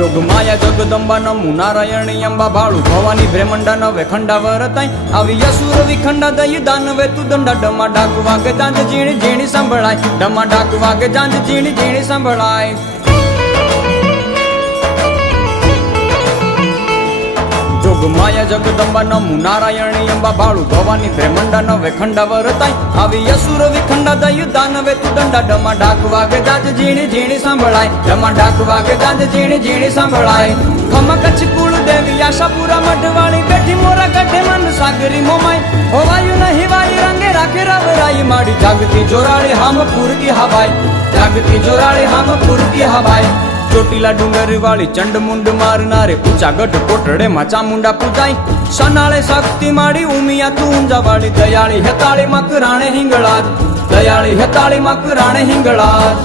જોગ માયા જગદંબા નમુ નારાયણી અંબા ભાળુ ભવાની બ્રહ્મંડા નવે ખંડાવર તાઈ આવી અસુર વિખંડા દઈ દાનવે તું દંડા ડમા ડાક વાગે જાંજ ઝીણી ઝીણી સંભળાય ડમા ડાક વાગે જાંજ ઝીણી ઝીણી સંભળાય જોગ માયા જગદંબા નમુ નારાયણી અંબા ભાળુ ભવાની બ્રહ્મંડા નવે ખંડાવર તાઈ આવી અસુર વિખંડા દઈ દાનવે તું દંડા ડમા ડાક વાગે જાંજ ઝીણી ઝીણી સંભળાય ડમા ડાક વાગે જાંજ ઝીણી ઝીણી સંભળાય ખમા કચ્છ કુળ દેવી આશાપુરા મઢવાળી બેઠી મોરા ગઢે મન સાગરી મોમાઈ હોવાયું નહીં વાઈ રંગે રાખે રવરાઈ માડી જાગતી જોરાળી હામ પૂરતી હવાઈ જાગતી જોરાળી હામ પૂરતી હવાઈ ચોટીલા ડુંગર વાળી ચંડ મુંડ મારનારે ઊંચા ગઢ કોટડે માં ચામુંડા પૂજાય સનાળે શક્તિ માડી ઉમિયા તું ઊંઝા વાળી દયાળી હેતાળી મકરાણે હિંગળાજ દયાળી હેતાળી મકરાણે હિંગળાજ